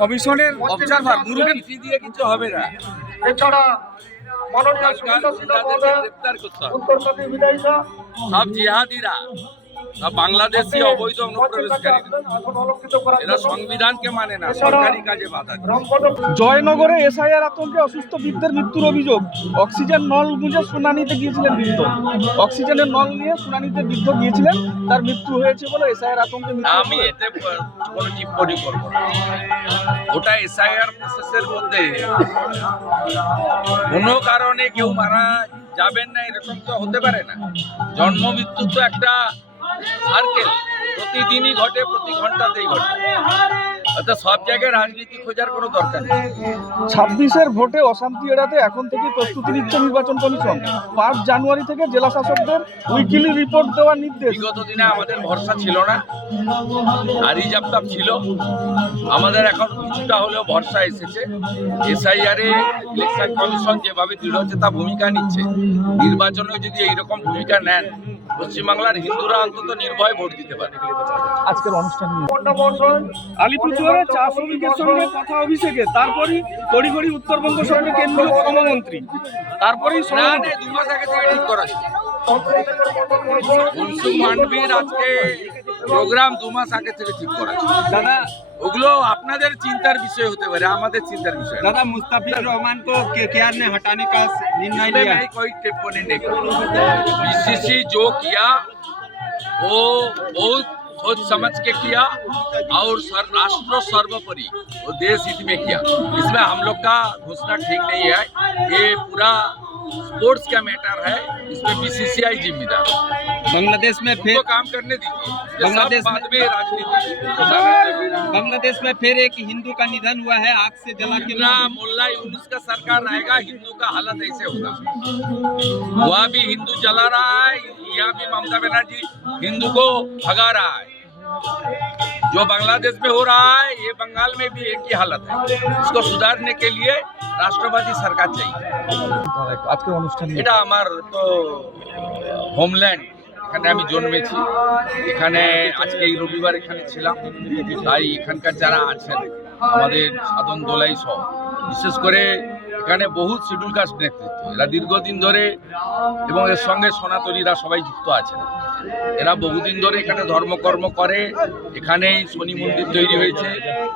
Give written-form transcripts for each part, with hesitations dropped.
কমিশনের অবজারভার মুরুগেন ফি দিয়ে কিছু হবে না। এছাড়া মাননীয় গ্রেপ্তার করতে হবে সব জিহাদিরা, সব বাংলাদেশি অবৈধ অনুপ্রবেশকারী, এরা সংবিধানকে মানে না, সরকারি কাজে বাধা দিচ্ছে। জয়নগরে এসআইআর আতঙ্কে অসুস্থ বৃদ্ধের মৃত্যুর অভিযোগ। অক্সিজেন নল গুঁজে শুনানিতে গিয়েছিলেন বৃদ্ধ। অক্সিজেনের নল নিয়ে শুনানিতে বৃদ্ধ গিয়েছিলেন, তার মৃত্যু হয়েছে বলে এসআইআর আতঙ্কে আমি এতে কোনো টিপ্পণী করব না। ওটা এসআইআর প্রসেসের মধ্যে কোনো কারণে কেউ মারা যাবেন না এরকম তো হতে পারে না। জন্ম মৃত্যু তো একটা সার্কেল, প্রতিদিনই ঘটে, প্রতি ঘন্টাতেই ঘটে। অর্থাৎ সব জায়গায় রাজনীতি খোঁজার কোনো দরকার নেই। 26-এর ভোটে অশান্তি এড়াতে এখন থেকে প্রস্তুতি নিচ্ছে নির্বাচন কমিশন। 5 জানুয়ারি থেকে জেলা শাসকদের উইকলি রিপোর্ট দেওয়ার নির্দেশ। বিগত দিনে আমাদের ভরসা ছিল না, আরিজাপ্তাপ ছিল, আমাদের এখন কিছুটা হলেও ভরসা এসেছে। এসআইআরে ইলেকশন কমিশন যেভাবে দৃঢ়চেতা ভূমিকা নিচ্ছে, নির্বাচনে যদি এইরকম ভূমিকা নেন, পশ্চিমবাংলার হিন্দুরা অন্তত নির্ভয়ে ভোট দিতে পারে। আজকের অনুষ্ঠান নিয়ে আলিপুরদুয়ারে চা শ্রমিকের সঙ্গে কথা অভিষেকে, তারপরই তড়িঘড়ি উত্তরবঙ্গ সরকারের কেন্দ্রীয় শ্রমমন্ত্রী, তারপরেই 2 মাস আগে থেকে ঠিক করা ছিল। মনসুখ মান্ডভির আজকে প্রোগ্রাম 2 মাস আগে থেকে ঠিক করা ছিল। দাদা ওগুলো আপনাদের চিন্তার বিষয় হতে পারে, আমাদের চিন্তার বিষয় না। दादा मुस्तफिजुर रहमान को केकेआर ने हटाने का निर्णय लिया है। कोई टिप्पणी नहीं करूंगा। बीसीसी जो किया वो बहुत सोच समझ के किया और राष्ट्र सर्वोपरि वो देश हित में किया। इसमें हम लोग का घोषणा ठीक नहीं है। ये पूरा स्पोर्ट्स का मैटर है, इसमें बीसीसीआई जिम्मेदार है। बांग्लादेश में फिर काम करने दीजिए, बांग्लादेश बाद में राजनीति। बांग्लादेश में फिर एक हिंदू का निधन हुआ है, आग से जला के। मुल्ला यूनुस का सरकार रहेगा, हिंदू का हालत ऐसे होगा। वहाँ भी हिंदू जला रहा है, यहाँ भी ममता बनर्जी हिंदू को भगा रहा है। जो बांग्लादेश में हो रहा है, ये बंगाल में भी एक ही हालत है। इसको सुधारने के लिए राष्ट्रवादी सरकार चाहिए। আজকের অনুষ্ঠান নিয়ে এটা আমার তো হোমল্যান্ড, এখানে আমি জন্মেছি, এখানে আজকে এই রবিবার এখানে ছিলাম। তাই এখানকার যারা আছেন আমাদের সাধন দোলাই সহ, বিশেষ করে এখানে বহুত শিডিউল কাস্ট নেতৃত্ব, এরা দীর্ঘদিন ধরে এবং এর সঙ্গে সনাতনীরা সবাই যুক্ত আছেন। এরা বহুদিন ধরে এখানে ধর্মকর্ম করে। এখানেই শনি মন্দির তৈরি হয়েছে,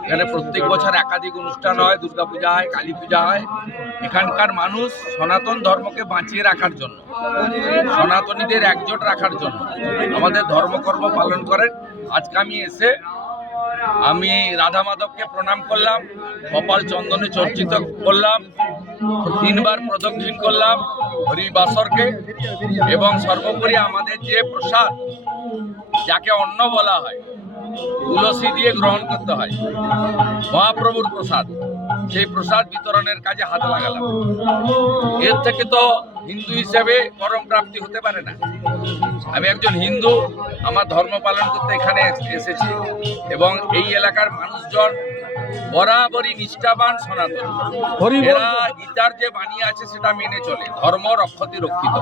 এখানে প্রত্যেক বছর একাধিক অনুষ্ঠান হয়, দুর্গাপূজা হয়, কালী পূজা হয়। এখানকার মানুষ সনাতন ধর্মকে বাঁচিয়ে রাখার জন্য, সনাতনীদের একজোট রাখার জন্য আমাদের ধর্মকর্ম পালন করেন। আজকে আমি এসে আমি রাধা মাধবকে প্রণাম করলাম, কপাল চন্দনে চর্চিত করলাম, 3 বার প্রদক্ষিণ করলাম হরিবাসরকে, এবং সর্বোপরি আমাদের যে প্রসাদ, যাকে অন্ন বলা হয়, তুলসী দিয়ে গ্রহণ করতে হয়, মহাপ্রভুর প্রসাদ, সেই প্রসাদ বিতরণের কাজে হাত লাগালাম। এর থেকে তো হিন্দু হিসেবে পরম প্রাপ্তি হতে পারে না। আমি একজন হিন্দু, আমার ধর্ম পালন করতে এখানে এসেছি, এবং এই এলাকার মানুষজন বরাবরই নিষ্ঠাবান সনাতন। এরা গীতার যে বাণী আছে সেটা মেনে চলে, ধর্ম রক্ষতি রক্ষিত।